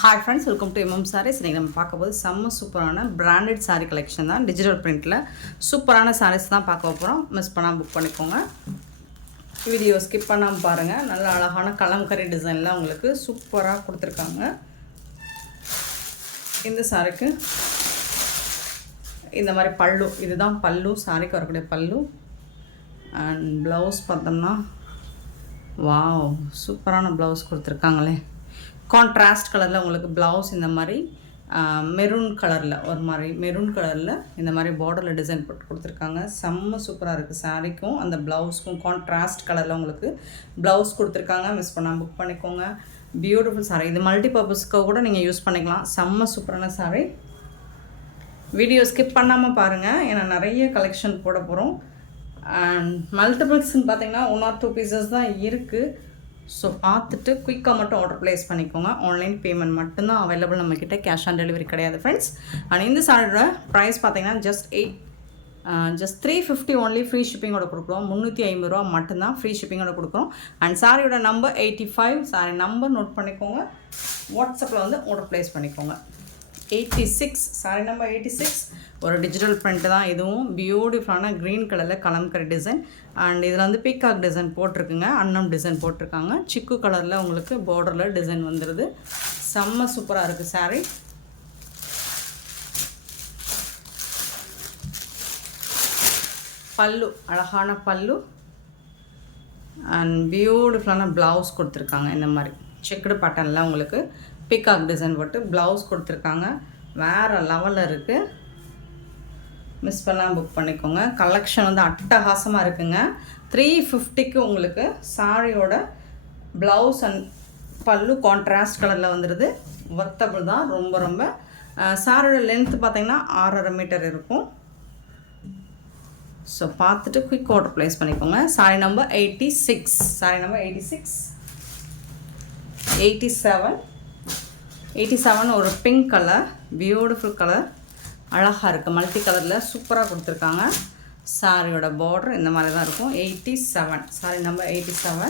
Hi friends, welcome to MM saris. இன்றைக்கி நம்ம பார்க்க போது செம்ம சூப்பரான பிராண்டட் சாரீ கலெக்ஷன் தான். டிஜிட்டல் பிரிண்டில் சூப்பரான சாரீஸ் தான் பார்க்க போகிறோம். மிஸ் பண்ணாமல் புக் பண்ணிக்கோங்க. வீடியோ ஸ்கிப் பண்ணாமல் பாருங்கள். நல்ல அழகான கலம்கரி டிசைனில் உங்களுக்கு சூப்பராக கொடுத்துருக்காங்க. இந்த சாரிக்கு இந்த மாதிரி பல்லு, இதுதான் பல்லு, சாரிக்கு வரக்கூடிய பல்லு. அண்ட் ப்ளவுஸ் பார்த்தோம்னா வாவ், சூப்பரான ப்ளவுஸ் கொடுத்துருக்காங்களே. கான்ட்ராஸ்ட் கலரில் உங்களுக்கு ப்ளவுஸ் இந்த மாதிரி மெரூன் கலரில் ஒரு மாதிரி மெரூன் கலரில் இந்த மாதிரி பார்டரில் டிசைன் போட்டு கொடுத்துருக்காங்க. செம்ம சூப்பராக இருக்குது. சாரிக்கும் அந்த ப்ளவுஸ்க்கும் கான்ட்ராஸ்ட் கலரில் உங்களுக்கு ப்ளவுஸ் கொடுத்துருக்காங்க. மிஸ் பண்ணால் புக் பண்ணிக்கோங்க. பியூட்டிஃபுல் சாரீ. இது மல்டி பர்பஸ்க்கு கூட நீங்கள் யூஸ் பண்ணிக்கலாம். செம்ம சூப்பரான சாரீ. வீடியோ ஸ்கிப் பண்ணாமல் பாருங்கள், ஏன்னா நிறைய கலெக்ஷன் போட போகிறோம். அண்ட் மல்டிபிள்ஸ்ன்னு பார்த்தீங்கன்னா 1 or 2 பீசஸ் தான் இருக்குது. ஸோ பார்த்துட்டு குயிக்காக மட்டும் ஆர்டர் ப்ளேஸ் பண்ணிக்கோங்க. ஆன்லைன் பேமெண்ட் மட்டும்தான் அவைலபிள் நம்மக்கிட்ட, கேஷ் ஆன் டெலிவரி கிடையாது ஃப்ரெண்ட்ஸ். அண்ட் இந்த சாரியோட ப்ரைஸ் பார்த்தீங்கன்னா ஜஸ்ட் 350 ஒன்லி. ஃப்ரீ ஷிப்பிங்கோட கொடுக்குறோம். 350 ரூபா மட்டும்தான் ஃப்ரீ ஷிப்பிங்கோட கொடுக்குறோம். அண்ட் சாரியோட நம்பர் 85. சாரி நம்பர் நோட் பண்ணிக்கோங்க. வாட்ஸ்அப்பில் வந்து ஆர்டர் ப்ளேஸ் பண்ணிக்கோங்க. 86 சாரி நம்பர் 86. ஒரு டிஜிட்டல் பிரிண்ட் தான் இதுவும். பியூட்டிஃபுல்லான க்ரீன் கலரில் கலம்கரி டிசைன். அண்ட் இதில் வந்து பீகாக் டிசைன் போட்டிருக்குங்க, அன்னம் டிசைன் போட்டிருக்காங்க. சிக்கு கலரில் உங்களுக்கு பார்டரில் டிசைன் வந்துடுது. செம்ம சூப்பராக இருக்குது சாரீ. பல்லு, அழகான பல்லு. அண்ட் பியூட்டிஃபுல்லான ப்ளவுஸ் கொடுத்துருக்காங்க. இந்த மாதிரி செக்குடு பேட்டர்னில் உங்களுக்கு பீகாக் டிசைன் போட்டு ப்ளவுஸ் கொடுத்துருக்காங்க. வேறு லெவலில் இருக்குது. மிஸ் பண்ணால் புக் பண்ணிக்கோங்க. கலெக்ஷன் வந்து அட்டகாசமாக இருக்குங்க. 350க்கு உங்களுக்கு சாரியோட ப்ளவுஸ் அண்ட் பல்லு கான்ட்ராஸ்ட் கலரில் வந்துடுது. ஒர்த்தபிள் தான் ரொம்ப ரொம்ப. சாரியோட லென்த்து பார்த்திங்கன்னா 6.5 மீட்டர் இருக்கும். ஸோ பார்த்துட்டு குயிக் ஆர்டர் ப்ளேஸ் பண்ணிக்கோங்க. Sorry number 86. Sorry number 86. 87 ஒரு பிங்க் கலர், பியூட்டிஃபுல் கலர், அழகாக இருக்குது. மல்டி கலரில் சூப்பராக கொடுத்துருக்காங்க. சாரியோட பார்டர் இந்த மாதிரி தான் இருக்கும். 87 சாரி நம்பர் 87.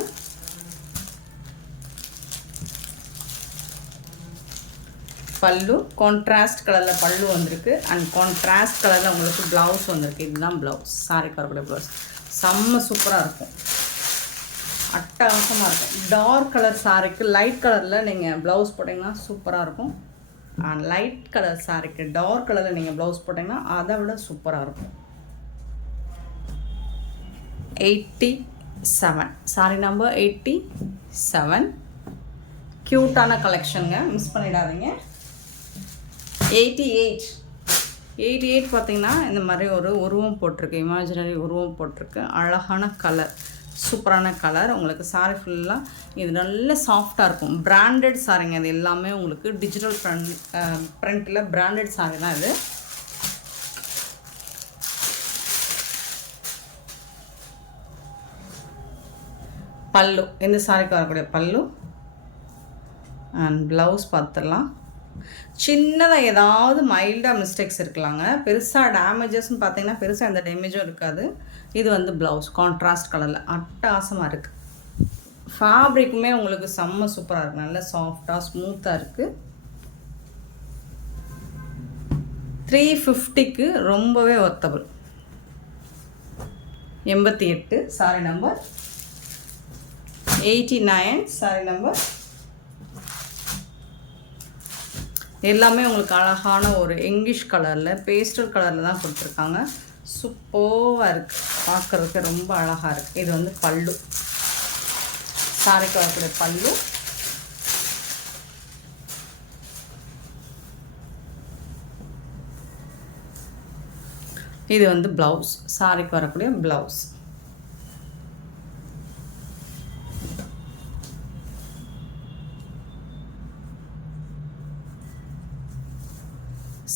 பல்லு கான்ட்ராஸ்ட் கலரில் பல்லு வந்திருக்கு. அண்ட் கான்ட்ராஸ்ட் கலரில் உங்களுக்கு ப்ளவுஸ் வந்திருக்கு. இதுதான் ப்ளவுஸ், சாரிக்கு வரக்கூடிய ப்ளவுஸ். செம்ம சூப்பராக இருக்கும், அட்டகாசமாக இருக்கும். டார்க் கலர் சாரிக்கு லைட் கலரில் நீங்கள் ப்ளவுஸ் போட்டிங்கன்னா சூப்பராக இருக்கும். அண்ட் லைட் கலர் சாரிக்கு டார்க் கலரில் நீங்கள் ப்ளவுஸ் போட்டிங்கன்னா அதை விட சூப்பராக இருக்கும். 87 சாரி நம்பர் 87. க்யூட்டான கலெக்ஷனுங்க, மிஸ் பண்ணிடாதீங்க. 88 பார்த்திங்கன்னா இந்த மாதிரி ஒரு உருவம் போட்டிருக்கு, இமேஜினரி உருவம் போட்டிருக்கு. அழகான கலர், சூப்பரான கலர். உங்களுக்கு சாரி ஃபுல்லாக இது நல்ல சாஃப்டாக இருக்கும். பிராண்டட் சாரிங்க இது எல்லாமே. உங்களுக்கு டிஜிட்டல் பிரிண்டில் பிராண்டட் சாரி தான் இது. பல்லு, இந்த சாரிக்கு வரக்கூடிய பல்லு. அண்ட் ப்ளவுஸ் பார்த்துடலாம். சின்னதாக ஏதாவது மைல்டாக மிஸ்டேக்ஸ் இருக்கலாங்க. பெருசாக டேமேஜஸ்ன்னு பார்த்தீங்கன்னா பெருசாக எந்த டேமேஜும் இருக்காது. இது வந்து ப்ளவுஸ் கான்ட்ராஸ்ட் கலரில் அட்டகாசமாக இருக்குது. ஃபேப்ரிக்குமே உங்களுக்கு செம்ம சூப்பராக இருக்குது. நல்ல சாஃப்டாக ஸ்மூத்தாக இருக்குது. 350க்கு ரொம்பவே worthable. 88 sorry number 89. Sorry number எல்லாமே உங்களுக்கு அழகான ஒரு இங்கிலீஷ் கலரில் பேஸ்டல் கலரில் தான் கொடுத்துருக்காங்க. சூப்பராக இருக்குது, பார்க்குறதுக்கு ரொம்ப அழகாக இருக்குது. இது வந்து பல்லு, சாரிக்கு வரக்கூடிய பல்லு. இது வந்து ப்ளவுஸ், சாரிக்கு வரக்கூடிய ப்ளவுஸ்.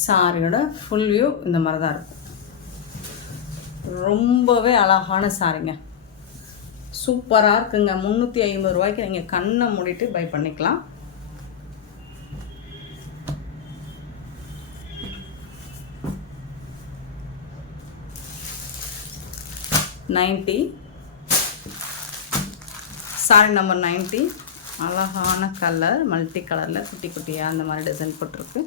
சாரியோட ஃபுல் வியூ இந்த மாதிரி தான் இருக்கும். ரொம்பவே அழகான சாரிங்க, சூப்பராக இருக்குங்க. 350 ரூபாய்க்கு நீங்கள் கண்ணை மூடிட்டு பை பண்ணிக்கலாம். Sorry number 90. அழகான கலர், மல்டி கலரில் குட்டி குட்டியாக அந்த மாதிரி டிசைன் போட்டிருக்கு.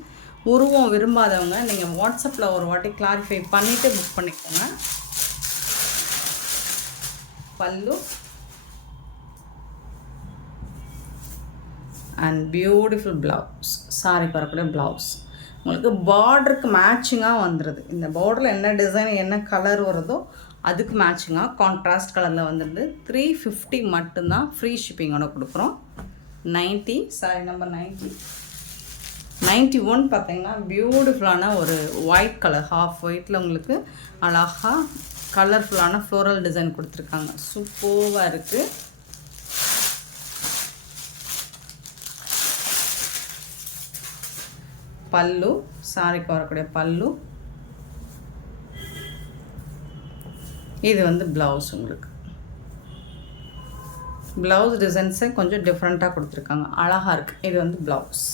உருவம் விரும்பாதவங்க நீங்கள் வாட்ஸ்அப்பில் ஒரு வாட்டி கிளாரிஃபை பண்ணிவிட்டு புக் பண்ணிக்கோங்க. பல்லு அண்ட் பியூட்டிஃபுல் ப்ளவுஸ். சாரிக்கு வரக்கூடிய ப்ளவுஸ் உங்களுக்கு பார்டருக்கு மேட்சிங்காக வந்துடுது. இந்த பார்டரில் என்ன டிசைன் என்ன கலர் வருதோ அதுக்கு மேட்சிங்காக கான்ட்ராஸ்ட் கலரில் வந்துடுது. 350 மட்டும்தான் ஃப்ரீ ஷிப்பிங்கோட கொடுக்குறோம். 90 சாரி நம்பர் 91 பார்த்தீங்கன்னா பியூட்டிஃபுல்லான ஒரு ஒயிட் கலர், ஹாஃப் ஒயிட்டில் உங்களுக்கு அழகாக கலர்ஃபுல்லான ஃப்ளோரல் டிசைன் கொடுத்துருக்காங்க. சூப்பராக இருக்குது. பல்லு, சாரிக்கு வரக்கூடிய பல்லு. இது வந்து ப்ளவுஸ். உங்களுக்கு ப்ளவுஸ் டிசைன்ஸை கொஞ்சம் டிஃப்ரெண்ட்டாக கொடுத்துருக்காங்க, அழகாக இருக்குது. இது வந்து blouse.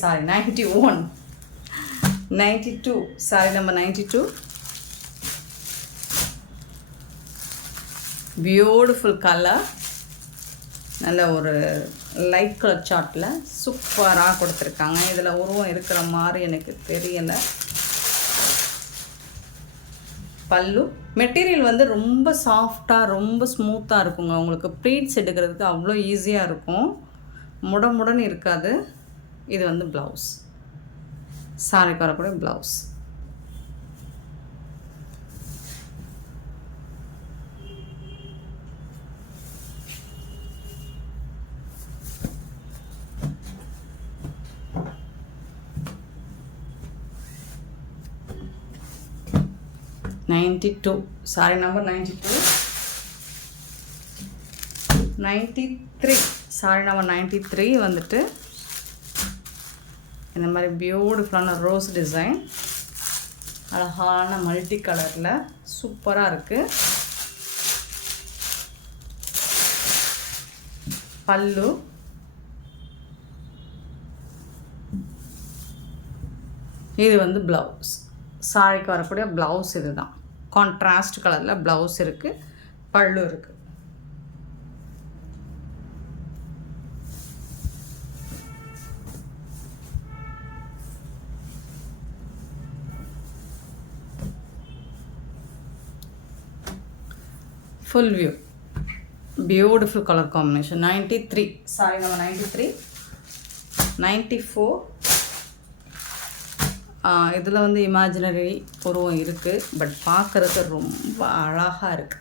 Sorry, 91, 92, sorry number 92. Beautiful colour, நல்ல ஒரு லைட் கலர் சார்ட்டில் சூப்பராக கொடுத்துருக்காங்க. இதில் உருவம் இருக்கிற மாதிரி எனக்கு தெரியலை. பல்லு மெட்டீரியல் வந்து ரொம்ப சாஃப்டாக ரொம்ப ஸ்மூத்தாக இருக்குங்க. உங்களுக்கு ப்ளீட்ஸ் எடுக்கிறதுக்கு அவ்வளோ ஈஸியாக இருக்கும், முடமுடன் இருக்காது. இது வந்து ப்ளவுஸ், சாரிக்கு வரக்கூடிய blouse. Sorry number 93 sorry number 93 வந்துட்டு இந்த மாதிரி பியூட்டிஃபுல்லான ரோஸ் டிசைன், அழகான மல்டி கலரில் சூப்பராக இருக்குது. பல்லு, இது வந்து ப்ளவுஸ். சாரிக்கு வரக்கூடிய ப்ளவுஸ் இது தான். கான்ட்ராஸ்ட் கலரில் ப்ளவுஸ் இருக்குது, பல்லு இருக்குது. Full view, beautiful colour combination. 93 sorry நம்ம 93, 94. இதில் வந்து இமேஜினரி உருவம் இருக்குது, பட் பார்க்குறதுக்கு ரொம்ப அழகாக இருக்குது.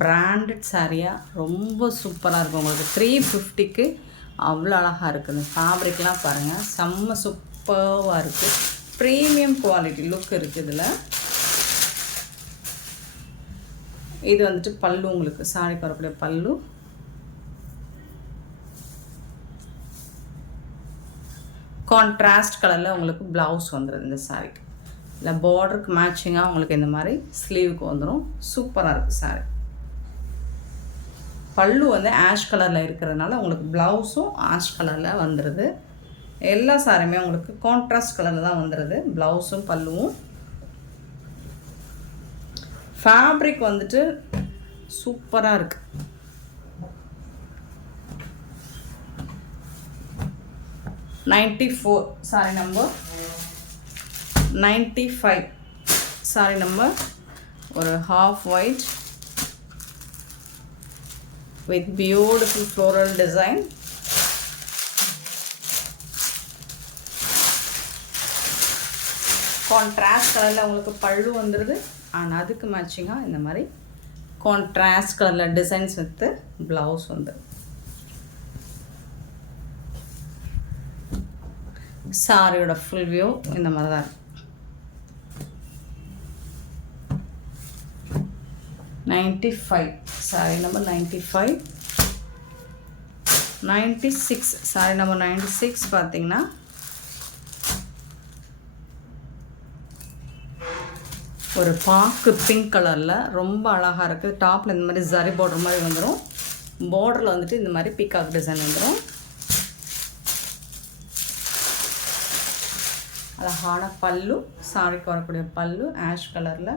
பிராண்டட் சாரியாக ரொம்ப சூப்பராக இருக்கும். உங்களுக்கு 350க்கு அவ்வளோ அழகாக இருக்குது. இந்த ஃபேப்ரிக்லாம் பாருங்கள், செம்ம சூப்பராக இருக்குது. ப்ரீமியம் குவாலிட்டி லுக் இருக்குது இதில். இது வந்துட்டு பல்லு, உங்களுக்கு சாரிக்கு வரக்கூடிய பல்லு. கான்ட்ராஸ்ட் கலரில் உங்களுக்கு ப்ளவுஸ் வந்துடுது இந்த சாரிக்கு. இல்லை பார்டருக்கு மேட்சிங்காக உங்களுக்கு இந்த மாதிரி ஸ்லீவுக்கு வந்துடும். சூப்பராக இருக்குது சாரி. பல்லு வந்து ஆஷ் கலரில் இருக்கிறதுனால உங்களுக்கு ப்ளவுஸும் ஆஷ் கலரில் வந்துடுது. எல்லா சாரியுமே உங்களுக்கு கான்ட்ராஸ்ட் கலரில் தான் வந்துடுது, ப்ளவுஸும் பல்லுவும். ஃபேப்ரிக் வந்துட்டு சூப்பராக இருக்குது. $94 சாரி நம்பர் 95 சாரி நம்பர். ஒரு half white with beautiful floral design. Contrast கலரில் உங்களுக்கு பல்லு வந்துடுது, ஆனால் அதுக்கு மேட்சிங்காக இந்த மாதிரி கான்ட்ராஸ்ட் கலரில் டிசைன்ஸ் வித்து ப்ளவுஸ் வந்துடும். சாரியோட ஃபுல் வியூ இந்த மாதிரி தான் இருக்கும். 95 சாரி நம்பர் 95. 96 சாரி நம்பர் 96 பார்த்தீங்கன்னா ஒரு பாக்கு பிங்க் கலரில் ரொம்ப அழகாக இருக்குது. டாப்பில் இந்த மாதிரி ஜரி பார்டர் மாதிரி வந்துடும். பார்டரில் வந்துட்டு இந்த மாதிரி பீகாக் டிசைன் வந்துடும். அழகான பல்லு, சாரிக்கு வரக்கூடிய பல்லு ஆஷ் கலரில்.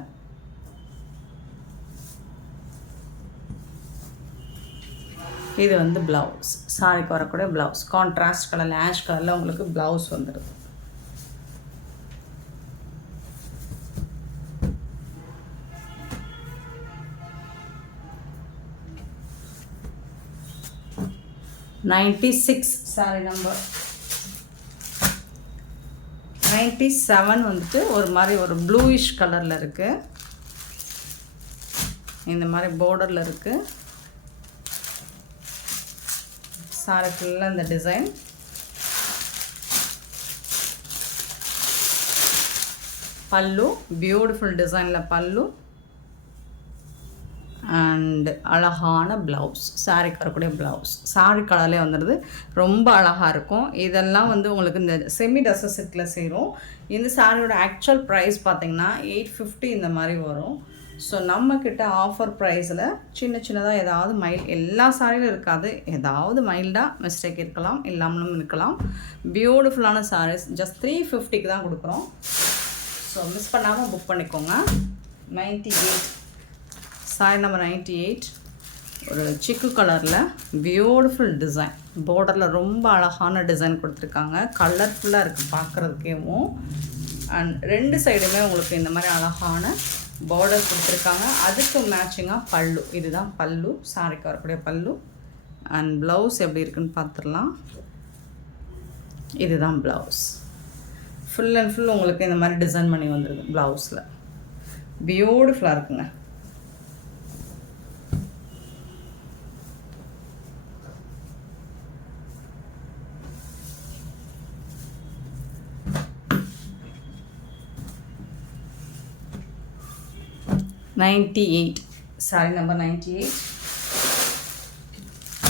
இது வந்து ப்ளவுஸ், சாரிக்கு வரக்கூடிய ப்ளவுஸ் கான்ட்ராஸ்ட் கலரில் ஆஷ் கலரில் உங்களுக்கு ப்ளவுஸ் வந்துடுது. $96 சாரி நம்பர் 97 வந்துட்டு ஒரு மாதிரி ஒரு ப்ளூயிஷ் கலரில் இருக்குது. இந்த மாதிரி பார்டரில் இருக்குது. சாரி ஃபுல்லாக இந்த டிசைன். பல்லு பியூட்டிஃபுல் டிசைனில் பல்லு அண்ட் அழகான ப்ளவுஸ், சாரிக்கு வரக்கூடிய ப்ளவுஸ் சாரி கலர்லேயே வந்துடுது. ரொம்ப அழகாக இருக்கும். இதெல்லாம் வந்து உங்களுக்கு இந்த செமி டஸ்ஸ செட்டில் சேரும். இந்த சாரியோட ஆக்சுவல் ப்ரைஸ் பார்த்திங்கன்னா $850 இந்த மாதிரி வரும். ஸோ நம்மக்கிட்ட ஆஃபர் ப்ரைஸில் சின்ன சின்னதாக ஏதாவது எல்லா சாரியிலும் இருக்காது, ஏதாவது மைல்டாக மிஸ்டேக் இருக்கலாம், இல்லாமலும் இருக்கலாம். பியூட்டிஃபுல்லான சாரீஸ் ஜஸ்ட் $350 தான் கொடுக்குறோம். ஸோ மிஸ் பண்ணாமல் புக் பண்ணிக்கோங்க. 98 சாரி நம்பர் 98 ஒரு சிக்கு கலரில் பியூட்டிஃபுல் டிசைன், பார்டரில் ரொம்ப அழகான டிசைன் கொடுத்துருக்காங்க. கலர்ஃபுல்லாக இருக்குது பார்க்குறதுக்கேவும். அண்ட் ரெண்டு சைடுமே உங்களுக்கு இந்த மாதிரி அழகான பார்டர் கொடுத்துருக்காங்க. அதுக்கு மேட்சிங்காக பல்லு, இதுதான் பல்லு, சாரிக்கு வரக்கூடிய பல்லு. அண்ட் ப்ளவுஸ் எப்படி இருக்குன்னு பார்த்துடலாம். இதுதான் ப்ளவுஸ். ஃபுல் அண்ட் ஃபுல் உங்களுக்கு இந்த மாதிரி டிசைன் பண்ணி வந்துருக்கு ப்ளவுஸில். பியூட்டிஃபுல்லாக இருக்குங்க. $98 சாரி நம்பர் 98.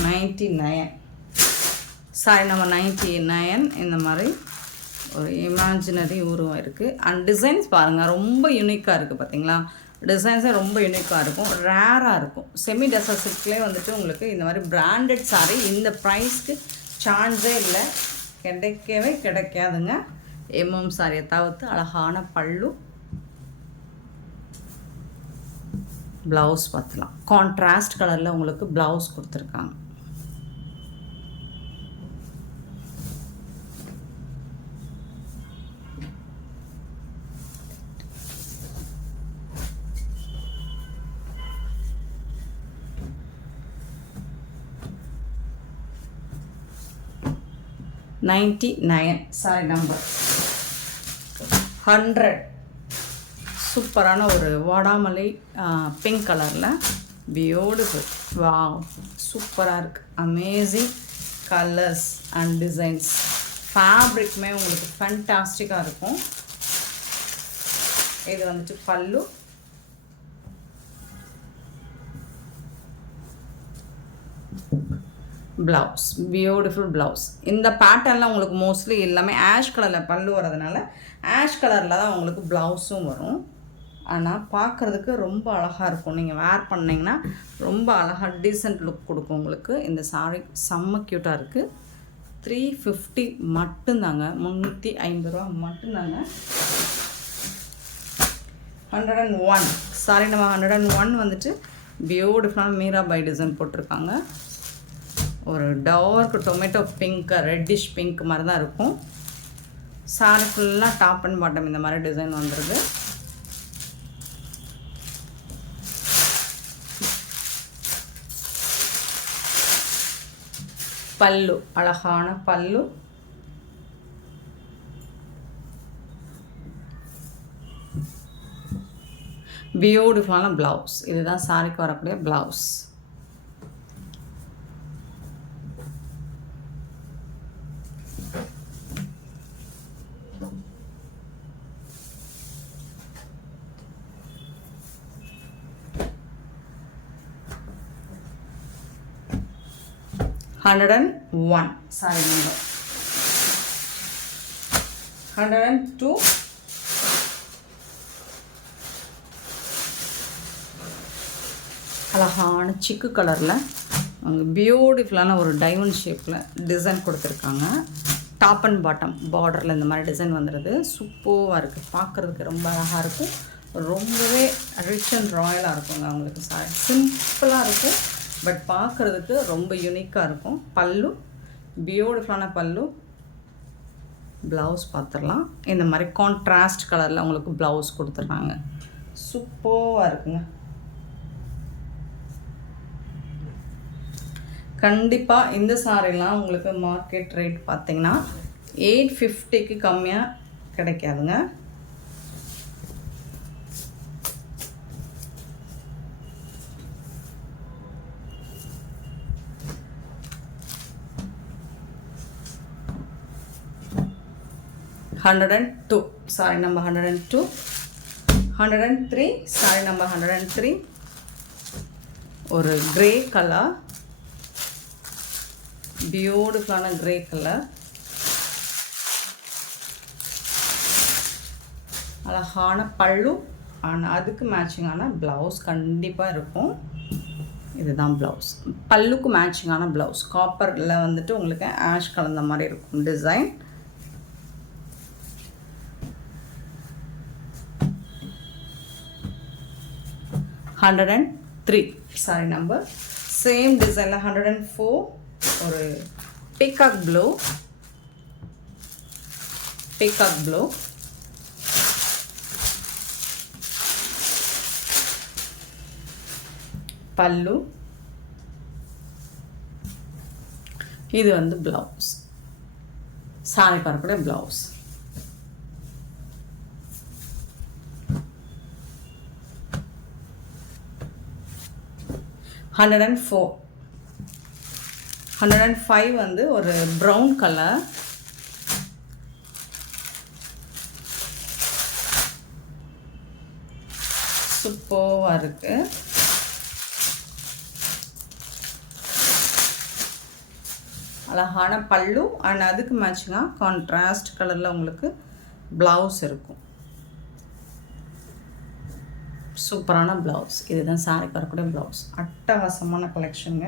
99 sorry number 99. இந்த மாதிரி ஒரு இமேஜினரி உருவம் இருக்குது. அண்ட் டிசைன்ஸ் பாருங்கள், ரொம்ப யூனிக்காக இருக்குது பார்த்தீங்களா? டிசைன்ஸே ரொம்ப யூனிக்காக இருக்கும், ரேராக இருக்கும். செமி டெசர்ட்லேயே வந்துட்டு உங்களுக்கு இந்த மாதிரி பிராண்டட் சாரி இந்த ப்ரைஸ்க்கு சான்ஸே இல்லை, கிடைக்காதுங்க. சாரியை தவிர்த்து அழகான பல்லு, ப்ளவுஸ் பார்த்துலாம். கான்ட்ராஸ்ட் கலரில் உங்களுக்கு ப்ளவுஸ் கொடுத்துருக்காங்க. $99 சாரி நம்பர் 100 சூப்பரான ஒரு வாடாமல்லி பிங்க் கலரில் பியூட்டிஃபுல். வாவ், சூப்பராக இருக்குது. Amazing colours and designs. ஃபேப்ரிக்குமே உங்களுக்கு ஃபேண்டாஸ்டிக்காக இருக்கும். இது வந்துட்டு பல்லு, ப்ளவுஸ், பியூட்டிஃபுல் ப்ளவுஸ். இந்த பேட்டர்னில் உங்களுக்கு மோஸ்ட்லி எல்லாமே ஆஷ் கலரில் பல்லு வரதுனால ஆஷ் கலரில் தான் உங்களுக்கு ப்ளவுஸும் வரும். ஆனால் பார்க்குறதுக்கு ரொம்ப அழகாக இருக்கும். நீங்கள் வேர் பண்ணிங்கன்னா ரொம்ப அழகாக டீசெண்ட் லுக் கொடுக்கும் உங்களுக்கு. இந்த சாரீ செம்ம க்யூட்டாக இருக்குது. $350 மட்டும்தாங்க, $350 மட்டும்தாங்க. 101 சாரி நம்ம 101 வந்துட்டு பியூட்டிஃபுல்லான மீராபாய் டிசைன் போட்டிருக்காங்க. ஒரு dark tomato pink, reddish pink மாதிரி தான் இருக்கும். சாரி ஃபுல்லாக டாப் அண்ட் பாட்டம் இந்த மாதிரி டிசைன் வந்துடுது. பல்லு, அழகான பல்லு, பியூட்டிஃபுல்லான ப்ளவுஸ். இதுதான் சாரிக்கு வரக்கூடிய ப்ளவுஸ். $101 சாரி நம்பர் 102 அழகான சிக்கு கலரில் அவங்க பியூட்டிஃபுல்லான ஒரு டைமண்ட் ஷேப்பில் டிசைன் கொடுத்துருக்காங்க. டாப் அண்ட் பாட்டம் பார்டரில் இந்த மாதிரி டிசைன் வந்துடுது. சூப்பராக இருக்குது, பார்க்குறதுக்கு ரொம்ப அழகாக இருக்கும். ரொம்பவே ரிச் அண்ட் ராயலாக இருக்குங்க. அவங்களுக்கு சிம்பிளாக இருக்கும், பட் பார்க்குறதுக்கு ரொம்ப யூனிக்காக இருக்கும். பல்லு பியூட்டிஃபுல்லான பல்லு. ப்ளவுஸ் பார்த்துடலாம். இந்த மாதிரி கான்ட்ராஸ்ட் கலரில் உங்களுக்கு ப்ளவுஸ் கொடுத்துட்றாங்க. சூப்பராக இருக்குங்க. கண்டிப்பாக இந்த சாரீலாம் உங்களுக்கு மார்க்கெட் ரேட் பார்த்திங்கன்னா 850க்கு கம்மியாக கிடைக்காதுங்க. $102 சாரி நம்பர் 102, 103 சாரி நம்பர் 103. ஒரு கிரே கலர், பியூட்டிஃபுல்லான கிரே கலர், அழகான பல்லு ஆனால் அதுக்கு மேட்சிங்கான ப்ளவுஸ் கண்டிப்பாக இருக்கும். இதுதான் ப்ளவுஸ். பல்லுக்கு மேட்சிங்கான ப்ளவுஸ். காப்பரில் வந்துட்டு உங்களுக்கு ஆஷ் கலந்த மாதிரி இருக்கும் டிசைன். $103 sorry number. சேம் டிசைனில் 104 ஒரு பீகாக் ப்ளூ, பல்லு. இது வந்து ப்ளவுஸ், சாரி பார்க்கக்கூடிய ப்ளவுஸ். $104. 105 வந்து ஒரு ப்ரௌன் கலர், சூப்பராக இருக்குது. அழகான பல்லு அண்ட் அதுக்கு மேட்சிங்காக கான்ட்ராஸ்ட் கலரில் உங்களுக்கு ப்ளவுஸ் இருக்கும். சூப்பரான ப்ளவுஸ். இதுதான் சாரி வரக்கூடிய ப்ளவுஸ். அட்டகாசமான கலெக்ஷனுங்க.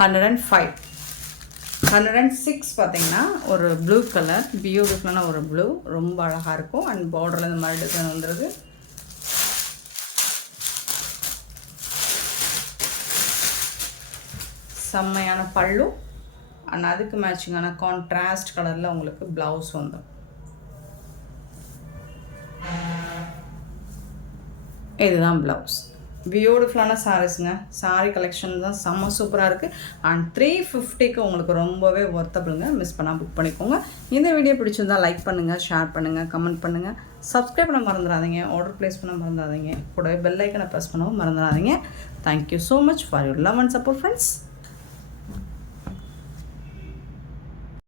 $105. 106 பார்த்தீங்கன்னா ஒரு ப்ளூ கலர், பியூட்டிஃபுல்லான ஒரு ப்ளூ, ரொம்ப அழகாக இருக்கும். அண்ட் பார்டரில் இந்த மாதிரி டிசைன் வந்துடுது. செம்மையான பல்லு அண்ட் அதுக்கு மேட்சிங்கான கான்ட்ராஸ்ட் கலரில் உங்களுக்கு ப்ளவுஸ் வந்துடும். இதுதான் ப்ளவுஸ். பியூட்டிஃபுல்லான சாரீஸுங்க. சாரீ கலெக்ஷன் தான் செம்ம சூப்பராக இருக்குது. அண்ட் 350க்கு உங்களுக்கு ரொம்பவே ஒர்த்தபிளுங்க. மிஸ் பண்ணால் புக் பண்ணிக்கோங்க. இந்த வீடியோ பிடிச்சிருந்தால் லைக் பண்ணுங்கள், ஷேர் பண்ணுங்கள், கமெண்ட் பண்ணுங்கள், சப்ஸ்கிரைப் பண்ண மறந்துடாதீங்க, ஆர்டர் ப்ளேஸ் பண்ண மறந்துடாதீங்க, கூடவே பெல் ஐக்கனை ப்ரெஸ் பண்ணவும் மறந்துடாதீங்க. Thank you so much for your love and support friends.